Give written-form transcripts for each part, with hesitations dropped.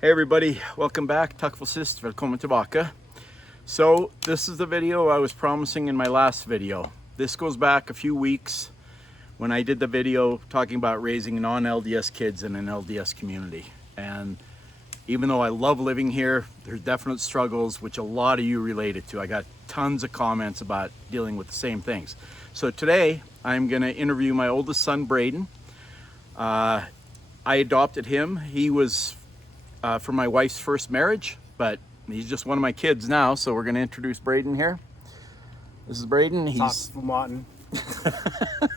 Hey everybody, welcome back. Tack för sist, välkommen tillbaka. So this is the video I was promising in my last video. This goes back a few weeks when I did the video talking about raising non-LDS kids in an LDS community. And even though I love living here, there's definite struggles which a lot of you related to. I got tons of comments about dealing with the same things. So today I'm going to interview my oldest son, Braiden. I adopted him. He was from my wife's first marriage, but he's just one of my kids now, so we're going to introduce Braiden here. This is Braiden. He's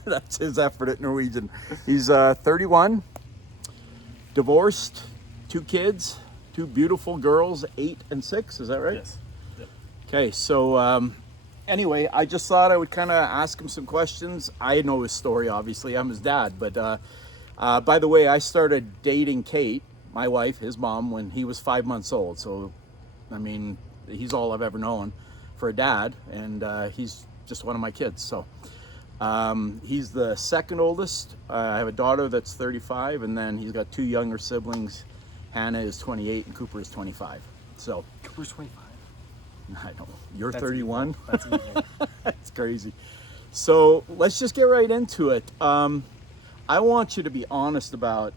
that's his effort at Norwegian. He's 31, divorced, 2 kids, 2 beautiful girls, 8 and 6. Is that right? Yes. Yep. Okay, so anyway, I just thought I would kind of ask him some questions. I know his story, obviously. I'm his dad, but by the way, I started dating Kate, my wife, his mom, when he was 5 months old. So, I mean, he's all I've ever known for a dad, and he's just one of my kids. So, he's the second oldest. I have a daughter that's 35, and then he's got 2 younger siblings. Hannah is 28, and Cooper is 25. So, Cooper's 25. I know. You're That's 31? That's amazing. That's crazy. So, let's just get right into it. I want you to be honest about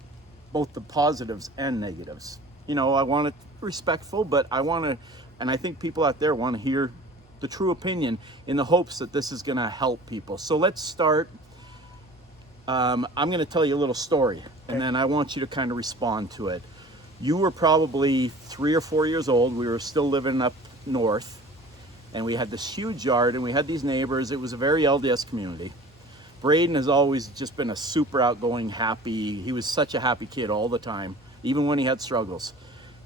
both the positives and negatives. You know, I want it respectful, but I want to, and I think people out there want to hear the true opinion in the hopes that this is going to help people. So let's start. I'm going to tell you a little story, and then I want you to kind of respond to it. You were probably 3 or 4 years old. We were still living up north, and we had this huge yard, and we had these neighbors. It was a very LDS community. Braiden has always just been a super outgoing, happy. He was such a happy kid all the time, even when he had struggles.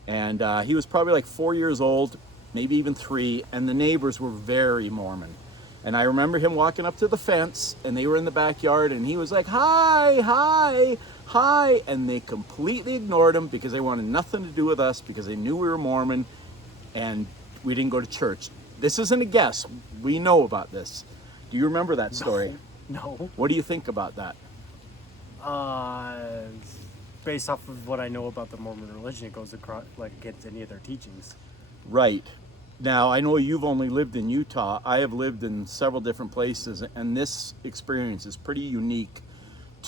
And he was probably like 4 years old, maybe even 3, and the neighbors were very Mormon. And I remember him walking up to the fence, and they were in the backyard, and he was like, "Hi, hi, hi," and they completely ignored him because they wanted nothing to do with us because they knew we were Mormon, and we didn't go to church. This isn't a guess. We know about this. Do you remember that story? No. What do you think about that? Based off of what I know about the Mormon religion, it goes across like against any of their teachings. Right. Now, I know you've only lived in Utah. I have lived in several different places, and this experience is pretty unique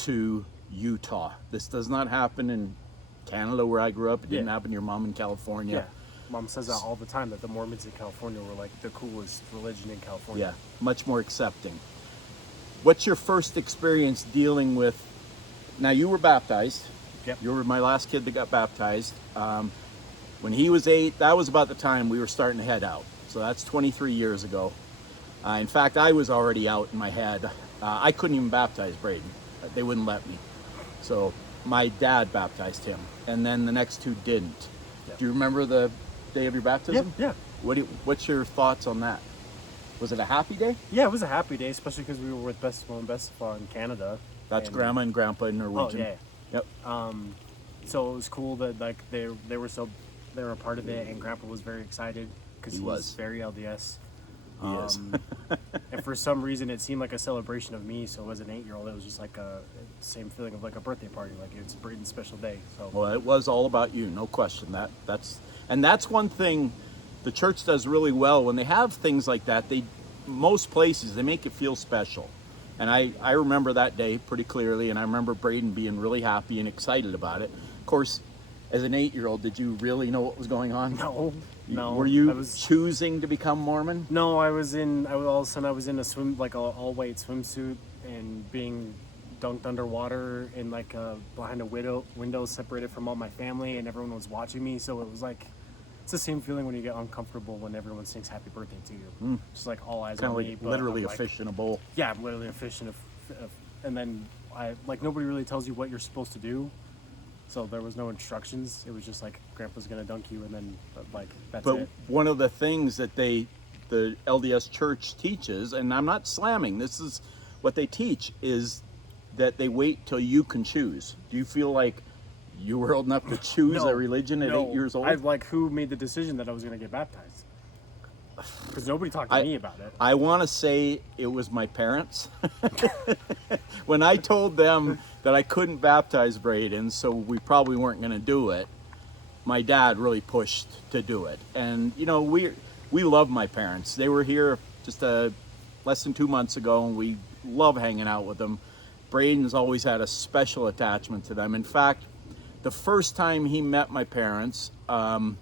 to Utah. This does not happen in Canada where I grew up. It didn't happen to your mom in California. Yeah. Mom says that all the time, that the Mormons in California were like the coolest religion in California. Yeah, much more accepting. What's your first experience dealing with, now you were baptized. Yep. You were my last kid that got baptized. When he was 8, that was about the time we were starting to head out. So that's 23 years ago. In fact, I was already out in my head. I couldn't even baptize Braiden. They wouldn't let me. So my dad baptized him, and then the next 2 didn't. Yep. Do you remember the day of your baptism? Yeah. What's your thoughts on that? Was it a happy day? Yeah, it was a happy day, especially because we were with Baptismal and Baptismal in Canada. That's Grandma and Grandpa in Norwegian. Oh yeah. Yep. So it was cool that like they were a part of it, and Grandpa was very excited because he was very LDS. He is. And for some reason, it seemed like a celebration of me. So as an 8-year-old, it was just like a same feeling of like a birthday party, like it's Braiden's special day. So well, it was all about you, no question. That's one thing the church does really well when they have things like that. Most places they make it feel special, and I remember that day pretty clearly, and I remember Braiden being really happy and excited about it. Of course, as an 8-year-old, did you really know what was going on? No. Were you choosing to become Mormon? No, all of a sudden I was in a all white swimsuit and being dunked underwater in like behind a window separated from all my family, and everyone was watching me. So it was like, it's the same feeling when you get uncomfortable when everyone sings happy birthday to you. Just like all eyes on me. Kind of literally a fish in a bowl. Yeah, I'm literally a fish in and then nobody really tells you what you're supposed to do. So there was no instructions. It was just like, Grandpa's gonna dunk you, and then that's it. But one of the things that the LDS Church teaches, and I'm not slamming, this is what they teach, is that they wait till you can choose. Do you feel like you were old enough to choose a religion at 8 years old? Who made the decision that I was going to get baptized? Because nobody talked to me about it. I want to say it was my parents. When I told them that I couldn't baptize Braiden, so we probably weren't going to do it, my dad really pushed to do it. And you know, we love my parents. They were here just less than 2 months ago, and we love hanging out with them. Braiden's always had a special attachment to them. In fact, the first time he met my parents, I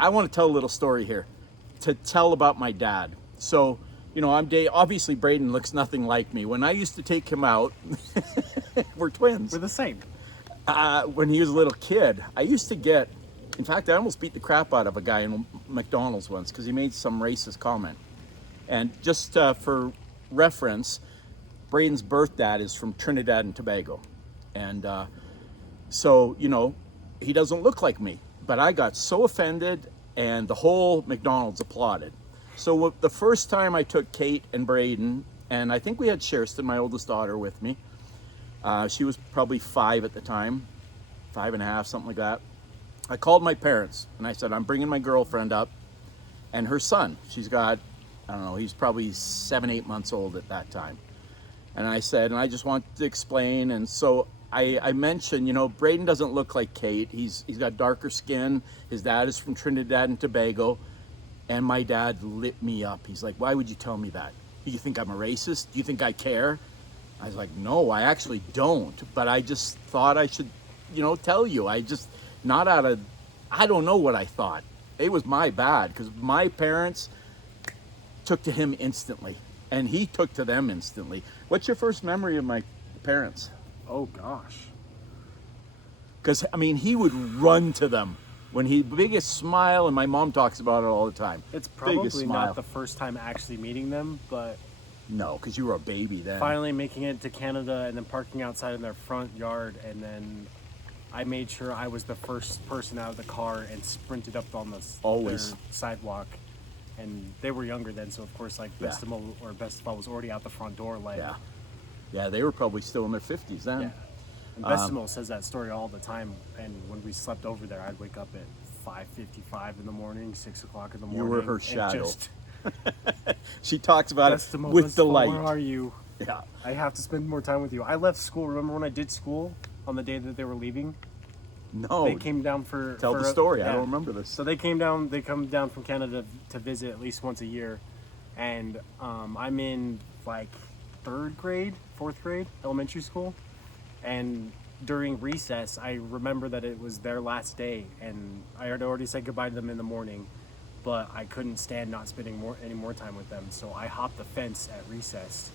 want to tell a little story here to tell about my dad. So, you know, obviously Braiden looks nothing like me. When I used to take him out, we're twins. We're the same. When he was a little kid, I used to get, in fact, I almost beat the crap out of a guy in McDonald's once because he made some racist comment. And just for reference, Braiden's birth dad is from Trinidad and Tobago. And so, you know, he doesn't look like me. But I got so offended, and the whole McDonald's applauded. So the first time I took Kate and Braiden, and I think we had Sherston, my oldest daughter, with me. She was probably 5 at the time, 5.5, something like that. I called my parents, and I said, I'm bringing my girlfriend up and her son. She's got, I don't know, he's probably 7, 8 months old at that time. And I said, and I just want to explain. And so I mentioned, you know, Braiden doesn't look like Kate. He's got darker skin. His dad is from Trinidad and Tobago. And my dad lit me up. He's like, why would you tell me that? Do you think I'm a racist? Do you think I care? I was like, no, I actually don't. But I just thought I should, you know, tell you. I just, not out of, I don't know what I thought. It was my bad because my parents took to him instantly. And he took to them instantly. What's your first memory of my parents? Oh, gosh. Because, I mean, he would run to them when biggest smile, and my mom talks about it all the time. It's probably not the first time actually meeting them, but... No, because you were a baby then. Finally making it to Canada and then parking outside in their front yard, and then I made sure I was the first person out of the car and sprinted up on their sidewalk. And they were younger then, so of course, like, Baptismal was already out the front door, like... Yeah, they were probably still in their 50s then. Yeah. And Baptismal says that story all the time, and when we slept over there, I'd wake up at 5:55 in the morning, 6 o'clock in the morning. You were her shadow. She talks about it Baptismal, with delight. Where are you? Yeah. I have to spend more time with you. I left school. Remember when I did school on the day that they were leaving? No. They came down for... Tell the story. I don't remember this. So they come down from Canada to visit at least once a year. And I'm in, like, 4th grade, elementary school. And during recess, I remember that it was their last day. And I had already said goodbye to them in the morning. But I couldn't stand not spending any more time with them. So I hopped the fence at recess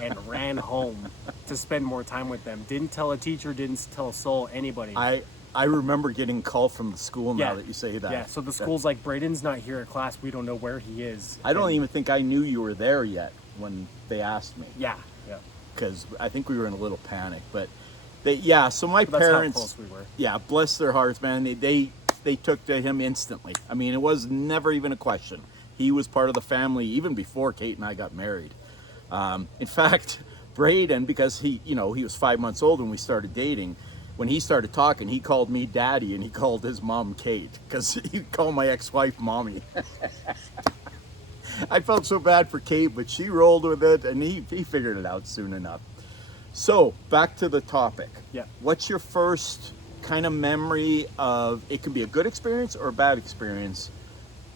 and ran home to spend more time with them. Didn't tell a teacher, didn't tell a soul, anybody. I remember getting a call from the school now that you say that. Yeah, so the school's like, Braiden's not here at class. We don't know where he is. I don't even think I knew you were there yet when they asked me. Yeah. Because I think we were in a little panic. But, so my That's parents... how close we were. Yeah, bless their hearts, man. They took to him instantly. I mean, it was never even a question. He was part of the family even before Kate and I got married. In fact, Braiden, because he was 5 months old when we started dating, when he started talking, he called me daddy and he called his mom Kate because he called my ex-wife mommy. I felt so bad for Kate, but she rolled with it and he figured it out soon enough. So back to the topic. Yeah. What's your first kind of memory of, it could be a good experience or a bad experience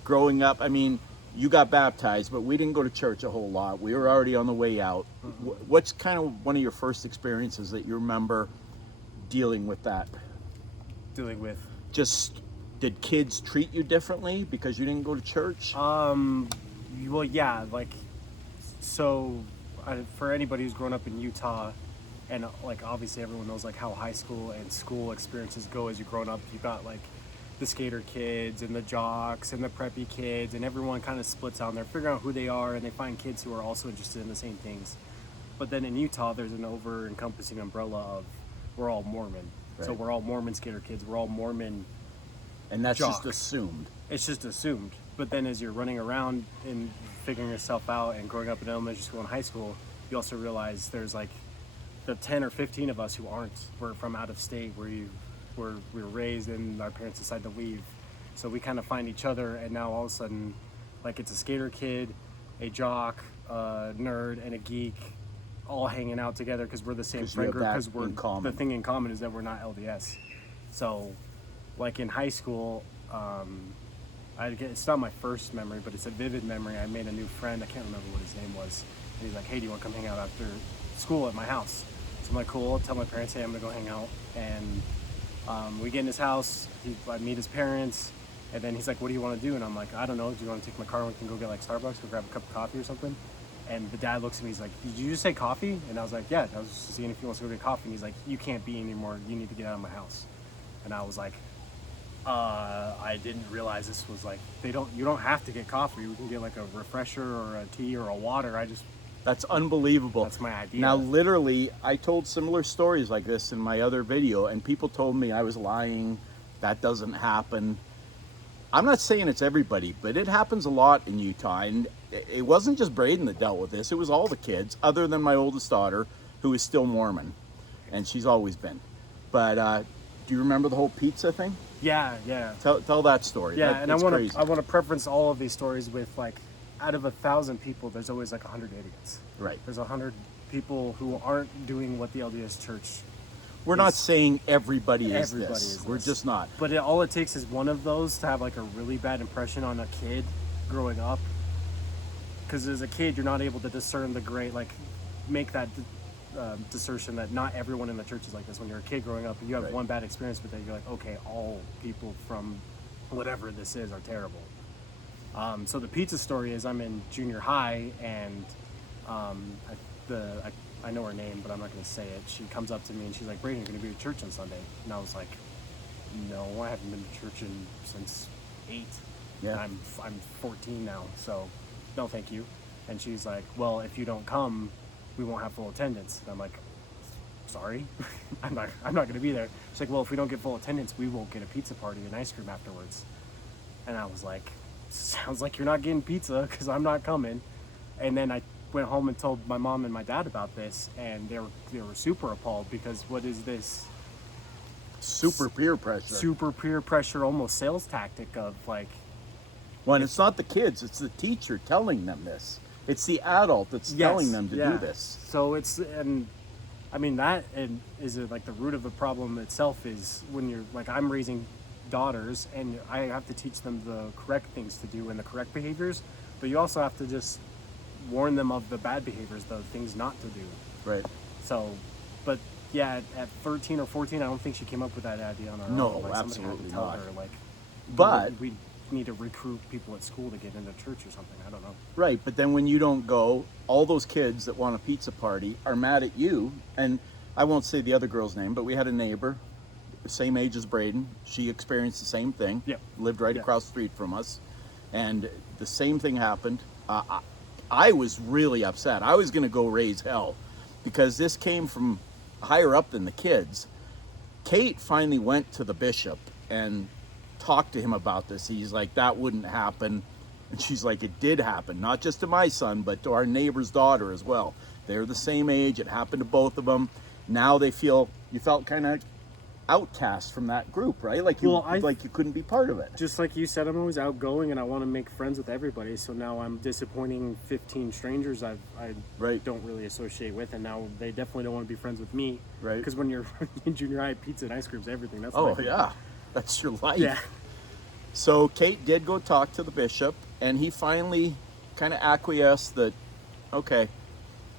growing up? I mean, you got baptized, but we didn't go to church a whole lot. We were already on the way out. Mm-hmm. What's kind of one of your first experiences that you remember dealing with that? Dealing with? Just, did kids treat you differently because you didn't go to church? Well, yeah, like, so for anybody who's grown up in Utah, and like obviously everyone knows like how high school and school experiences go as you're growing up. You got like the skater kids and the jocks and the preppy kids, and everyone kind of splits out and they're figuring out who they are, and they find kids who are also interested in the same things. But then in Utah, there's an over-encompassing umbrella of we're all Mormon. Right. So we're all Mormon skater kids. We're all Mormon. And that's jocks. just assumed. It's just assumed. But then as you're running around and figuring yourself out and growing up in elementary school and high school, you also realize there's like the 10 or 15 of us who aren't. We're from out of state where we were raised and our parents decide to leave. So we kind of find each other, and now all of a sudden, like, it's a skater kid, a jock, a nerd, and a geek all hanging out together because we're the same friend group, because we're the thing in common is that we're not LDS. So like in high school, it's not my first memory, but it's a vivid memory. I made a new friend. I can't remember what his name was. And he's like, hey, do you want to come hang out after school at my house? So I'm like, cool. I'll tell my parents, hey, I'm going to go hang out. And we get in his house. I meet his parents. And then he's like, what do you want to do? And I'm like, I don't know. Do you want to take my car and we can go get like Starbucks, go grab a cup of coffee or something? And the dad looks at me, he's like, did you just say coffee? And I was like, yeah, I was just seeing if he wants to go get coffee. And he's like, you can't be anymore. You need to get out of my house. And I was like, I didn't realize this was like, you don't have to get coffee. We can get like a refresher or a tea or a water. That's unbelievable. That's my idea. Now, literally, I told similar stories like this in my other video, and people told me I was lying. That doesn't happen. I'm not saying it's everybody, but it happens a lot in Utah. And it wasn't just Braiden that dealt with this. It was all the kids, other than my oldest daughter, who is still Mormon. And she's always been. But do you remember the whole pizza thing? Yeah. Tell that story. Yeah, and I want to preference all of these stories with like, out of 1,000 people, there's always like 100 idiots. Right. There's 100 people who aren't doing what the LDS Church. We're not saying everybody is Everybody this. is We're this. just not. But all it takes is one of those to have like a really bad impression on a kid growing up. Because as a kid, you're not able to discern the gray, like make that discernment that not everyone in the church is like this. When you're a kid growing up, you have Right. one bad experience with it, you're like, okay, all people from whatever this is are terrible. So the pizza story is I'm in junior high and I know her name, but I'm not going to say it. She comes up to me and she's like, Braiden, you're going to be at church on Sunday. And I was like, no, I haven't been to church since 8. Yeah. I'm 14 now, so no thank you. And she's like, well, if you don't come, we won't have full attendance. And I'm like, sorry, I'm not going to be there. She's like, well, if we don't get full attendance, we won't get a pizza party and ice cream afterwards. And I was like, sounds like you're not getting pizza because I'm not coming. And then I went home and told my mom and my dad about this, and they were super appalled because what is this Super peer pressure. super peer pressure, almost sales tactic of like, When it's not the kids, it's the teacher telling them this. It's the adult that's telling them to do this. So and I mean that is like the root of the problem itself is when you're like, I'm raising daughters and I have to teach them the correct things to do and the correct behaviors, but you also have to just warn them of the bad behaviors, the things not to do. Right. So, but yeah, at 13 or 14, I don't think she came up with that idea on her No, own. Like, absolutely somebody had to tell not. her, like, But we need to recruit people at school to get into church or something. I don't know. right, but then when you don't go, all those kids that want a pizza party are mad at you. And I won't say the other girl's name, but we had a neighbor, the same age as Braiden. She experienced the same thing. Yep. Lived right Yeah. across the street from us, and the same thing happened. I was really upset. I was going to go raise hell because this came from higher up than the kids. Kate finally went to the bishop and talked to him about this. He's like, that wouldn't happen. And she's like, it did happen, not just to my son, but to our neighbor's daughter as well. They're the same age. It happened to both of them. Now they feel, you felt kind of outcast from that group, right? Like you, like you couldn't be part of it. Just like you said, I'm always outgoing and I want to make friends with everybody. So now I'm disappointing 15 strangers I Right. don't really associate with, and now they definitely don't want to be friends with me. Right. Because when you're in junior high, pizza and ice cream's everything. That's Oh life. yeah, that's your life. Yeah. So Kate did go talk to the bishop, and he finally kind of acquiesced that, okay,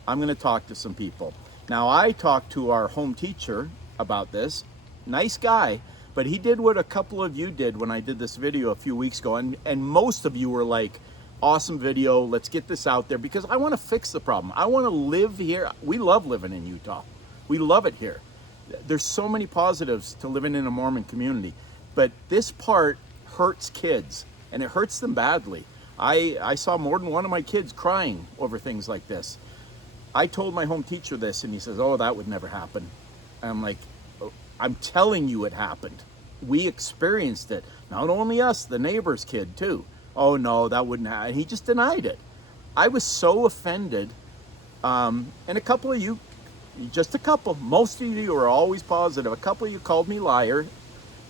I'm going to talk to some people. Now I talked to our home teacher about this. Nice guy, but he did what a couple of you did when I did this video a few weeks ago, and most of you were like, awesome video, let's get this out there, because I want to fix the problem. I want to live here. We love living in Utah. We love it here. There's so many positives to living in a Mormon community, but this part hurts kids, and it hurts them badly. I saw more than one of my kids crying over things like this. I told my home teacher this, and he says, oh, that would never happen. And I'm like, I'm telling you it happened. We experienced it. Not only us, the neighbor's kid too. Oh no, that wouldn't happen. He just denied it. I was so offended. And a couple of you, just a couple, most of you are always positive. A couple of you called me liar.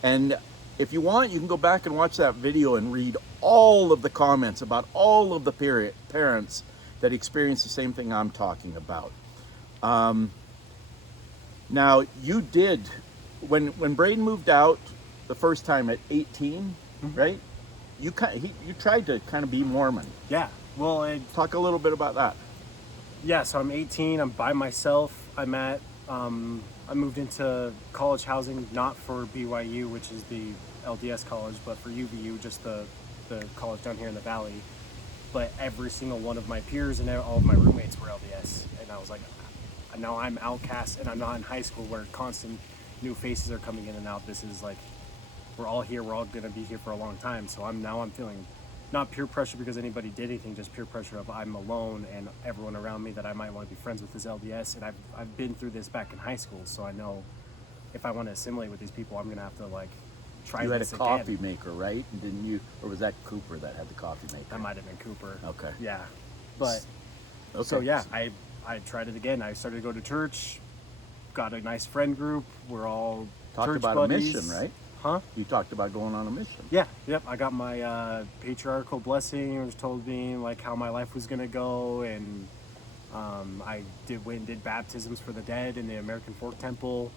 And if you want, you can go back and watch that video and read all of the comments about all of the parents that experienced the same thing I'm talking about. Now, you did, when Braiden moved out, the first time at 18, right? You tried to kind of be Mormon. Yeah. Well, Talk a little bit about that. yeah. So I'm 18. I'm by myself. I moved into college housing, not for BYU, which is the LDS college, but for UVU, just the college down here in the valley. But every single one of my peers and all of my roommates were LDS, and I was like, now I'm outcast, and I'm not in high school where constant new faces are coming in and out. This is like, we're all here. We're all gonna be here for a long time. So I'm feeling not peer pressure because anybody did anything, just peer pressure of I'm alone and everyone around me that I might want to be friends with is LDS, and I've been through this back in high school, so I know if I want to assimilate with these people, I'm gonna have to like try. You had a this coffee again. maker, right? Didn't you? Or was that Cooper that had the coffee maker? That might have been Cooper. Okay. Yeah, but Okay. so yeah, I tried it again. I started to go to church, got a nice friend group. We're all Talked church about buddies. a mission, right? Huh? You talked about going on a mission. Yeah, yep. I got my patriarchal blessing. It was told me like how my life was gonna go, and I went and did baptisms for the dead in the American Fork Temple.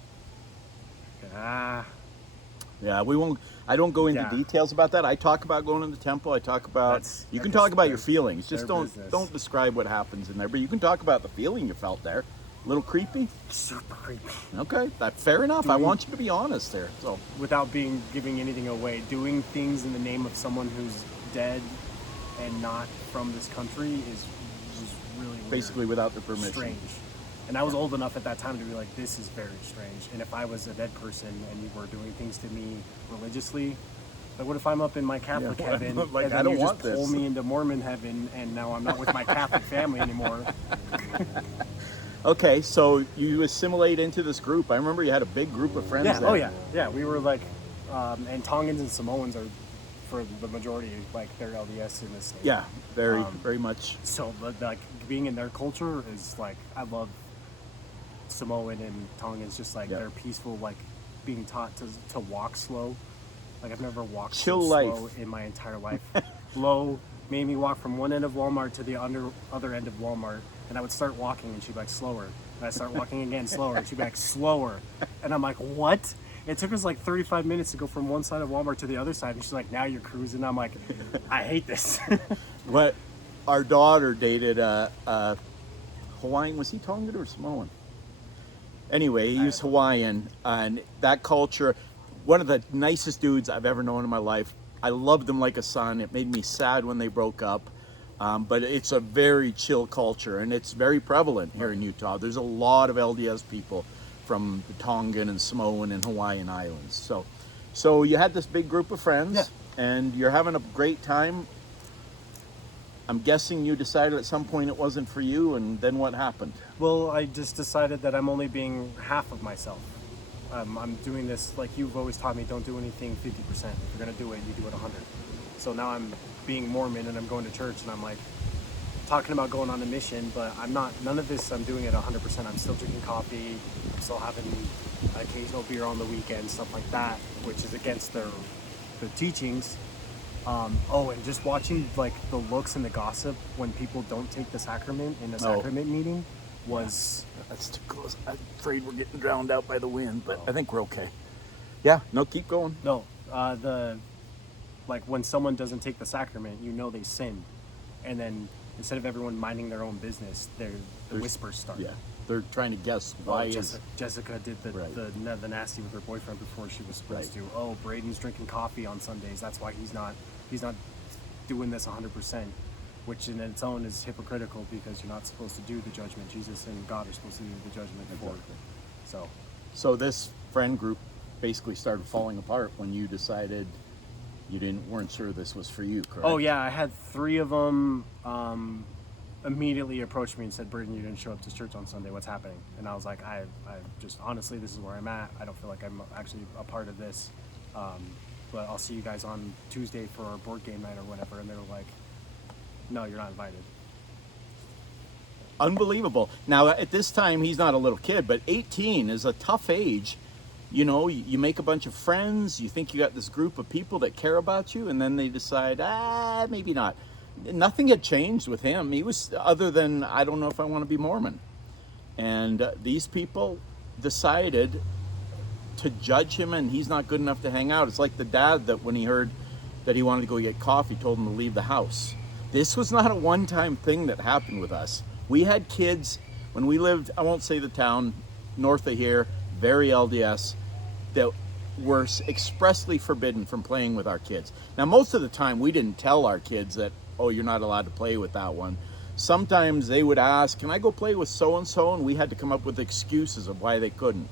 Yeah, we won't. I don't go into Yeah. details about that. I talk about going to the temple. I talk about. You can That's talk about your their- feelings. Just their don't business. describe what happens in there. But you can talk about the feeling you felt there. A little creepy. Super creepy. Okay, fair enough. I want you to be honest there. So Without giving anything away, doing things in the name of someone who's dead and not from this country is really weird. basically, without their permission. Strange. And I was old enough at that time to be like, this is very strange. And if I was a dead person and you were doing things to me religiously, like what if I'm up in my Catholic Yeah, heaven like, and I then don't you want just pull this. me into Mormon heaven and now I'm not with my Catholic family anymore? Okay, so you assimilate into this group. I remember you had a big group of friends. Yeah. there. Oh yeah. Yeah. We were like, and Tongans and Samoans are, for the majority, like they're LDS in this state. Yeah, very much. So, but like being in their culture is like, I love Samoan and Tongans, just like they're peaceful, like being taught to walk slow. Like I've never walked Chill so life. slow in my entire life. Lo made me walk from one end of Walmart to the other end of Walmart, and I would start walking and she'd be like slower. And I start walking again slower, and she'd be like slower. And I'm like, what? It took us like 35 minutes to go from one side of Walmart to the other side, and she's like, now you're cruising. I'm like, I hate this. What our daughter dated a Hawaiian. Was he Tongan or Samoan? Anyway, he was Hawaiian, and that culture, one of the nicest dudes I've ever known in my life. I loved him like a son. It made me sad when they broke up, but it's a very chill culture, and it's very prevalent here in Utah. There's a lot of LDS people from the Tongan and Samoan and Hawaiian Islands. So you had this big group of friends, and you're having a great time. I'm guessing you decided at some point it wasn't for you, and then what happened? Well, I just decided that I'm only being half of myself. I'm doing this, like you've always taught me, don't do anything 50%. If you're going to do it, you do it 100. So now I'm being Mormon and I'm going to church and I'm like talking about going on a mission, but I'm not, none of this I'm doing it 100%. I'm still drinking coffee, I'm still having occasional beer on the weekend, stuff like that, which is against their teachings. And just watching like the looks and the gossip when people don't take the sacrament in a sacrament meeting was... That's too close. I'm afraid we're getting drowned out by the wind, but I think we're okay. Yeah, no, keep going. No, like when someone doesn't take the sacrament, you know they sin. And then instead of everyone minding their own business, the whispers start. Yeah, they're trying to guess why Jessica did the nasty with her boyfriend before she was supposed to. Oh, Braiden's drinking coffee on Sundays. That's why he's not doing this 100%, which in its own is hypocritical because you're not supposed to do the judgment. Jesus and God are supposed to do the judgment before. So this friend group basically started falling apart when you decided you weren't sure this was for you, correct? Oh yeah, I had 3 of them immediately approached me and said, Braiden, you didn't show up to church on Sunday, what's happening? And I was like, I just, honestly, this is where I'm at. I don't feel like I'm actually a part of this. But I'll see you guys on Tuesday for our board game night or whatever. And they were like, no, you're not invited. Unbelievable. Now, at this time, he's not a little kid, but 18 is a tough age. You know, you make a bunch of friends, you think you got this group of people that care about you, and then they decide, maybe not. Nothing had changed with him. He was, other than, I don't know if I want to be Mormon. And these people decided to judge him and he's not good enough to hang out. It's like the dad that when he heard that he wanted to go get coffee, told him to leave the house. This was not a one-time thing that happened with us. We had kids when we lived, I won't say the town, north of here, very LDS, that were expressly forbidden from playing with our kids. Now, most of the time we didn't tell our kids that, oh, you're not allowed to play with that one. Sometimes they would ask, can I go play with so-and-so? And we had to come up with excuses of why they couldn't.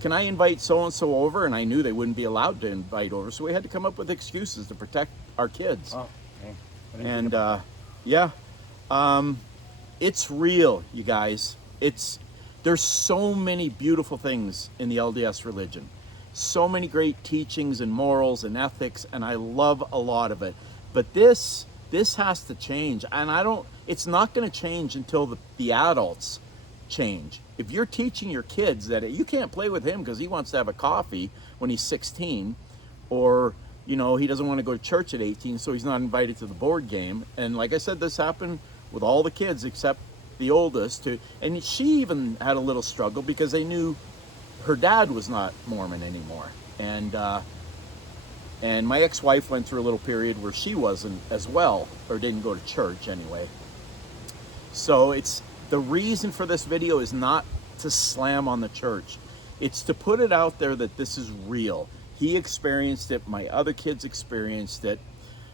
Can I invite so-and-so over? And I knew they wouldn't be allowed to invite over. So we had to come up with excuses to protect our kids. Oh, okay. And yeah, it's real, you guys. There's so many beautiful things in the LDS religion. So many great teachings and morals and ethics, and I love a lot of it. But this has to change, and it's not going to change until the adults change. If you're teaching your kids that you can't play with him because he wants to have a coffee when he's 16, or he doesn't want to go to church at 18, so he's not invited to the board game. And like I said, this happened with all the kids except the oldest, and she even had a little struggle because they knew her dad was not Mormon anymore. And my ex-wife went through a little period where she wasn't as well, or didn't go to church anyway. So the reason for this video is not to slam on the church. It's to put it out there that this is real. He experienced it. My other kids experienced it.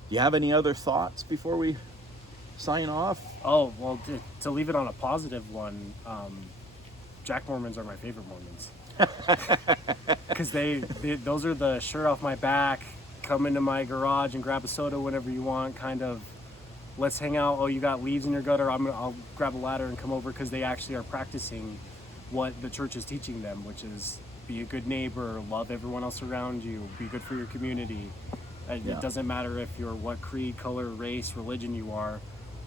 Do you have any other thoughts before we sign off? Oh, well, to leave it on a positive one, Jack Mormons are my favorite Mormons. Because those are the shirt off my back, come into my garage and grab a soda whenever you want, kind of, let's hang out. Oh, you got leaves in your gutter? I'll grab a ladder and come over, because they actually are practicing what the church is teaching them, which is be a good neighbor, love everyone else around you, be good for your community. It doesn't matter if you're what creed, color, race, religion you are.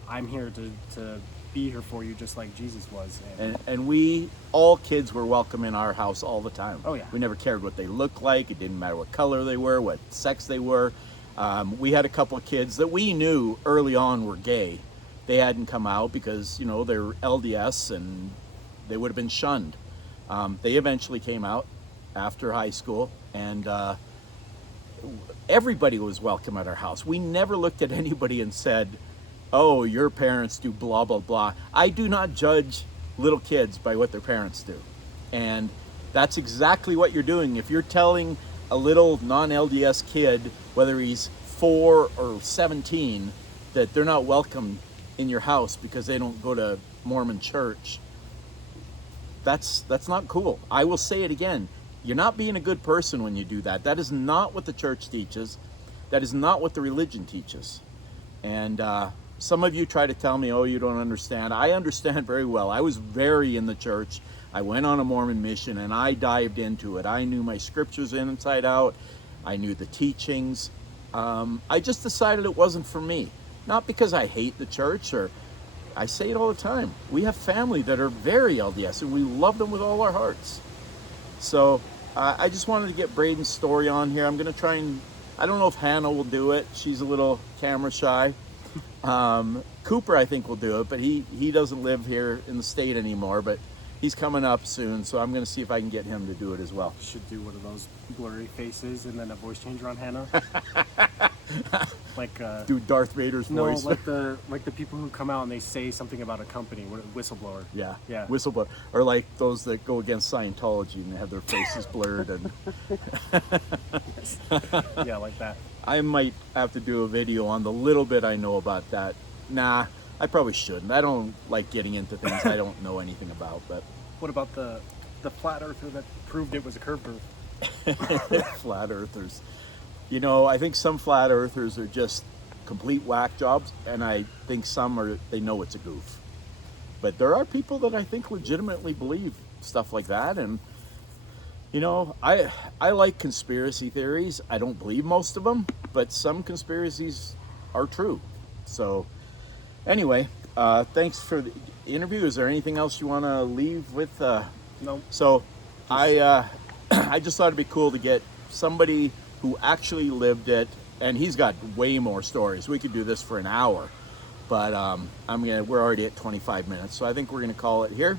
I'm here to be here for you, just like Jesus was. And we, all kids were welcome in our house all the time. Oh, yeah. We never cared what they looked like. It didn't matter what color they were, what sex they were. We had a couple of kids that we knew early on were gay. They hadn't come out because, they're LDS and they would have been shunned. They eventually came out after high school, and everybody was welcome at our house. We never looked at anybody and said, oh, your parents do blah, blah, blah. I do not judge little kids by what their parents do. And that's exactly what you're doing. If you're telling a little non-LDS kid, whether he's 4 or 17, that they're not welcome in your house because they don't go to Mormon church, that's not cool. I will say it again. You're not being a good person when you do that. That is not what the church teaches. That is not what the religion teaches. And some of you try to tell me, oh, you don't understand. I understand very well. I was very in the church. I went on a Mormon mission and I dived into it. I knew my scriptures inside out. I knew the teachings. I just decided it wasn't for me. Not because I hate the church, or I say it all the time. We have family that are very LDS and we love them with all our hearts. So I just wanted to get Braiden's story on here. I'm going to try and, I don't know if Hannah will do it. She's a little camera shy. Cooper, I think, will do it, but he doesn't live here in the state anymore, but he's coming up soon, so I'm going to see if I can get him to do it as well. Should do one of those blurry faces and then a voice changer on Hannah. Like do Darth Vader's voice. No, like the people who come out and they say something about a company, whistleblower. Yeah, yeah, whistleblower, or like those that go against Scientology and they have their faces blurred and yeah, like that. I might have to do a video on the little bit I know about that. Nah, I probably shouldn't. I don't like getting into things I don't know anything about. But what about the flat earther that proved it was a curved earth? Flat earthers. I think some flat earthers are just complete whack jobs, and I think some they know it's a goof. But there are people that I think legitimately believe stuff like that, and I like conspiracy theories. I don't believe most of them, but some conspiracies are true. So anyway, thanks for the interview. Is there anything else you want to leave with? No. So I just thought it'd be cool to get somebody who actually lived it, and he's got way more stories. We could do this for an hour, but we're already at 25 minutes, so I think we're gonna call it here.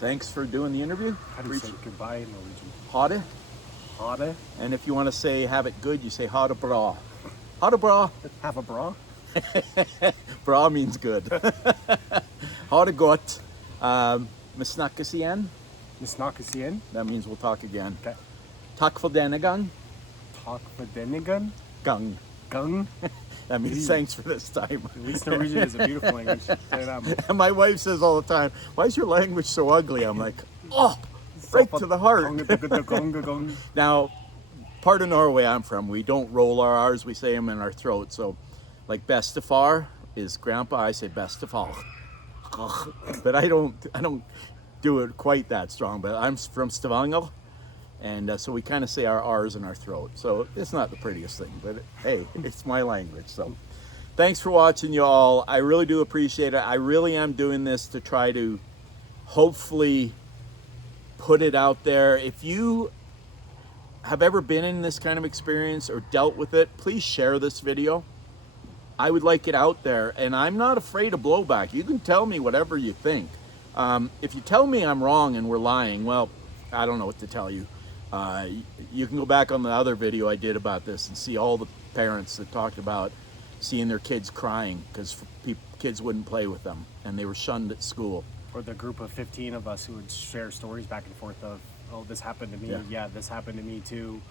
thanks for doing the interview. How do you say goodbye in Norwegian? Ha det. Ha det? And if you want to say have it good, you say ha det bra. Ha det bra. Have a bra? Bra means good. Ha det gott. Vi snakkes igen. Vi snakkes igen. That means we'll talk again. Okay. Tack för denna gång. Talk for denigan. Gang. Gung. That means thanks for this time. At least Norwegian is a beautiful language. Say that much. And my wife says all the time, why is your language so ugly? I'm like, oh, right to the heart. Now, part of Norway I'm from, we don't roll our R's, we say them in our throat. So, like bestefar is grandpa, I say bestefar. But I don't do it quite that strong. But I'm from Stavanger, and so we kind of say our R's in our throat. So it's not the prettiest thing, but hey, it's my language. So thanks for watching, y'all. I really do appreciate it. I really am doing this to try to hopefully put it out there. If you have ever been in this kind of experience or dealt with it, please share this video. I would like it out there, and I'm not afraid of blowback. You can tell me whatever you think. If you tell me I'm wrong and we're lying, well, I don't know what to tell you. You can go back on the other video I did about this and see all the parents that talked about seeing their kids crying because kids wouldn't play with them and they were shunned at school. Or the group of 15 of us who would share stories back and forth of, oh, this happened to me. Yeah, this happened to me too.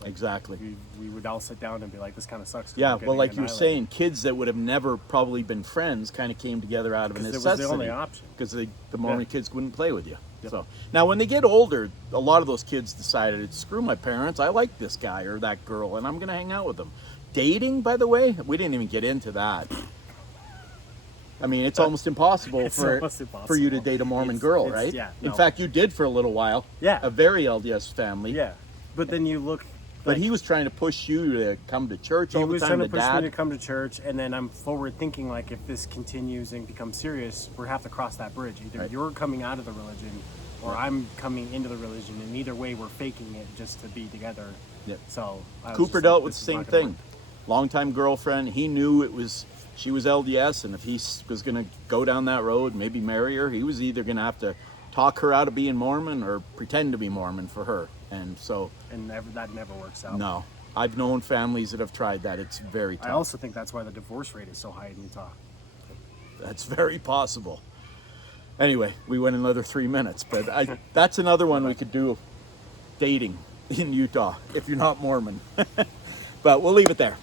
Like, exactly. We would all sit down and be like, this kind of sucks. Yeah, well, like you were saying, kids that would have never probably been friends kind of came together out of a necessity. It was the only option. Because the Mormon kids wouldn't play with you. Yep. So now when they get older, a lot of those kids decided, screw my parents, I like this guy or that girl, and I'm going to hang out with them. Dating, by the way, we didn't even get into that. I mean, it's almost impossible for you to date a Mormon girl, right? Yeah. In fact, you did for a little while. Yeah. A very LDS family. Yeah. But then you look... But he was trying to push you to come to church all the time. He was trying to push me to come to church, and then I'm forward thinking, like, if this continues and becomes serious, we have to cross that bridge. Either you're coming out of the religion, or I'm coming into the religion, and either way, we're faking it just to be together. Yep. So Cooper dealt with the same thing. Longtime girlfriend. He knew she was LDS, and if he was going to go down that road, maybe marry her, he was either going to have to talk her out of being Mormon or pretend to be Mormon for her. And so... And that never works out. No. I've known families that have tried that. It's very tough. I also think that's why the divorce rate is so high in Utah. That's very possible. Anyway, we went another 3 minutes, but that's another one we could do, dating in Utah, if you're not Mormon. But we'll leave it there.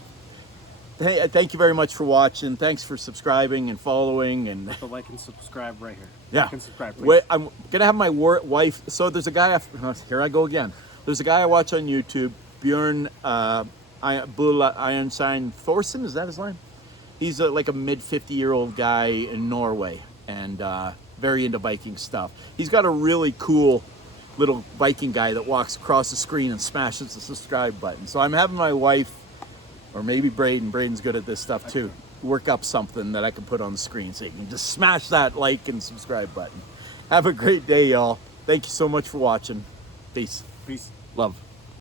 Hey, thank you very much for watching. Thanks for subscribing and following. And so like and subscribe right here. Yeah. Like and subscribe, please. Wait, I'm going to have my wife. So there's a guy, here I go again. There's a guy I watch on YouTube, Bjorn Bula Ironsign Thorson, is that his name? He's like a mid-50-year-old guy in Norway and very into Viking stuff. He's got a really cool little Viking guy that walks across the screen and smashes the subscribe button. So I'm having my wife, or maybe Braiden's good at this stuff too, work up something that I can put on the screen so you can just smash that like and subscribe button. Have a great day, y'all. Thank you so much for watching. Peace. Peace. Love.